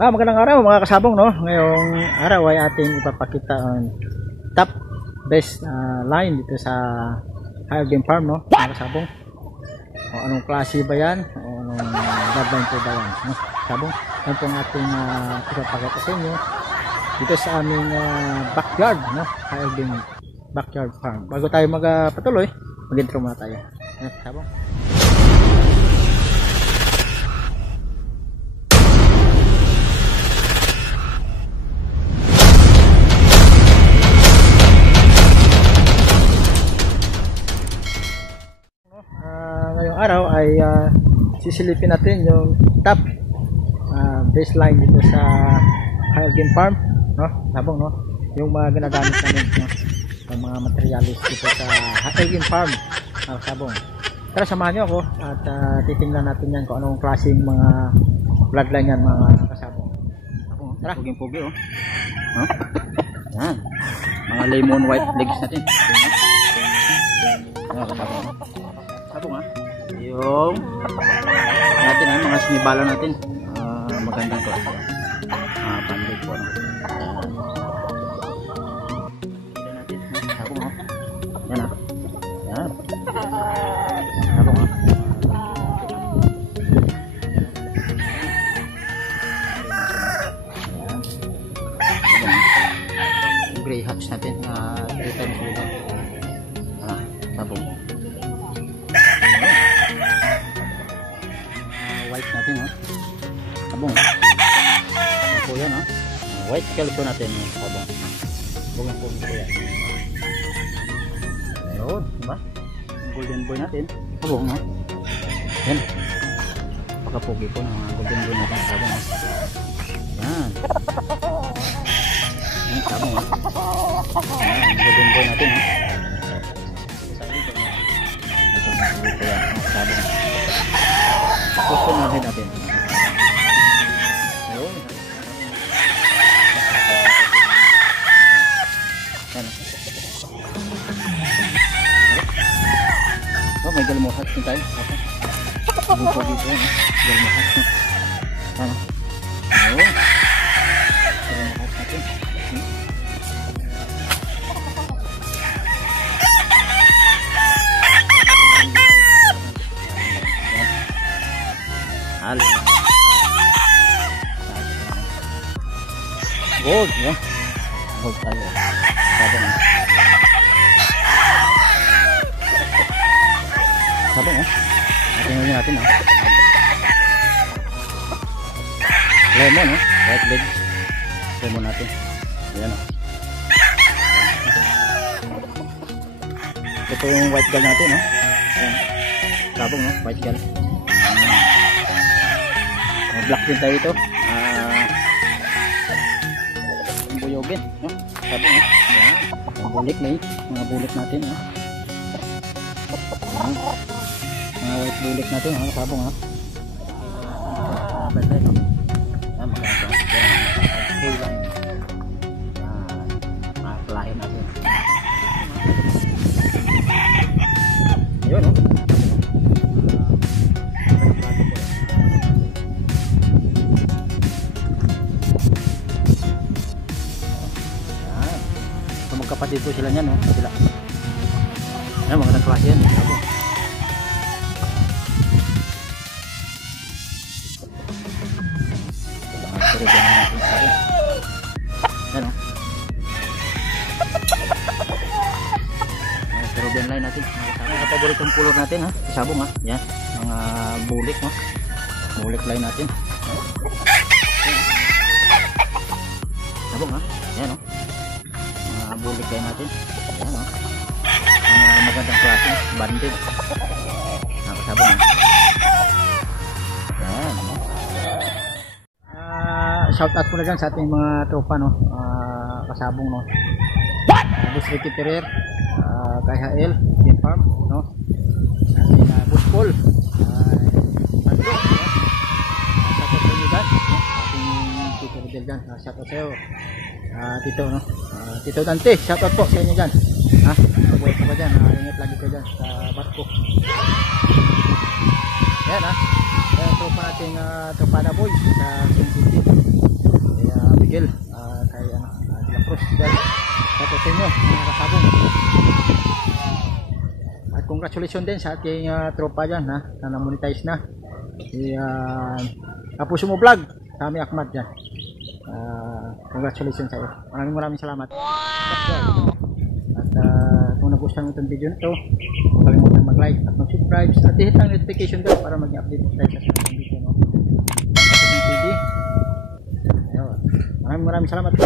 Magandang araw mga kasabong, no? Ngayong araw ay ating ipapakita ang top best line dito sa Higher Game Farm, no? Mga kasabong. O anong klase ba yan? O anong bloodline po ba yan? No? Kasabong, yan po ang ating ipapakita sa inyo dito sa aming backyard, no? Higher Game Backyard Farm. Bago tayo magpatuloy, mag-intro muna tayo. Kasabong. Ngayong araw ay sisilipin natin yung top baseline dito sa Higher Game Farm, no? Sabong, no? Yung mga ginagamit namin, no? Yung mga materialis dito sa Higher Game Farm, sabong. Tara, samahan nyo ako at titingnan natin yan kung anong klaseng mga bloodline yan, mga kasabong. Tara, puging-pugi, oh. Huh? Yan, mga lemon white legs natin. Yan, kasabong. Sabong, ha? Yung natin mga sinibala natin, magandang klase pandeg po, no? Yan natin, sabong, ha? Yan, ha? Yan, sabong, ha? Yan, gray hatch natin, 3 times ulit, sabong. White natin, ha? Sabong. Ito yan, ha? White calico natin, sabong. Sabong po yan. Ayun, diba? Golden boy natin, sabong, ha? Yan. Pagkapugi po ng golden boy natin, sabong, ha? Yan. Yan, sabong, ha? Yan, golden boy natin, ha? Ito yan, sabong. Susunahin natin. Ayun. Yan. Oh, may galmuhat din tayo. Buko dito, no? Galmuhat, no? Yan. Ayun. Galmuhat natin. Gold, no? Gold tayo. Sabong, ha? Sabong, ha? Natingnan natin, ha? Lemon, ha? White leg. Lemon natin. Ayan, ha? Ito yung white gal natin, ha? Ayan. Sabong, ha? White gal. Black din tayo ito. Buyogin, no? Sabi, no? Ayan. Ang bulik na yun. Mga bulik natin, no? Ayan. Mga white bulik natin, no? Sabong, ha? Banda, no? Ayan, maganda. Okay lang. Mga kalahin natin. Ayun, no? Kapatid po sila niyan, no? Sila. Ayan, magandang klase yan. Sabong. Ayan, no? Peruvian line natin. Ang paboritong pulor natin, ha? Sabong, ha? Yan. Mga bulik, no? Bulik line natin. Sabong, ha? Yan, no? Bulik kayo natin. Ayan, o. Ang magandang klase, banded. Nakasabong, ha. Ayan, o. Shout out po na dyan sa ating mga tropa, no. Kasabong, no. Bus Ricky Ferrer, kay Hael, Game Farm, no. Ating Bus Paul, Andrew, no. Shout out po nyo dyan, no. Ating Tito Rodel dyan. Shout out sa'yo. Tito, no? Tito Dante, shoutout po sa inyo dyan, ha? Mabuhay po ba dyan, ingat lagi ko dyan sa barko. Ayan, ha? Ayan, tropa natin, tropa na boys sa Quezon City. Miguel, kay De La Cruz dyan. Sa sa inyo mga kasabong. At congratulations din sa ating tropa dyan na na-monetize na si Kapuso mo vlog, Sammy Ahmad dyan. Congratulations sa iyo, maraming salamat. At kung nagustuhan mo itong video na ito, huwag kalimutan mag-like at mag-subscribe at hit ang notification bell para mag-update tayo sa ating video, no? Sa ating TV. Maraming salamat po.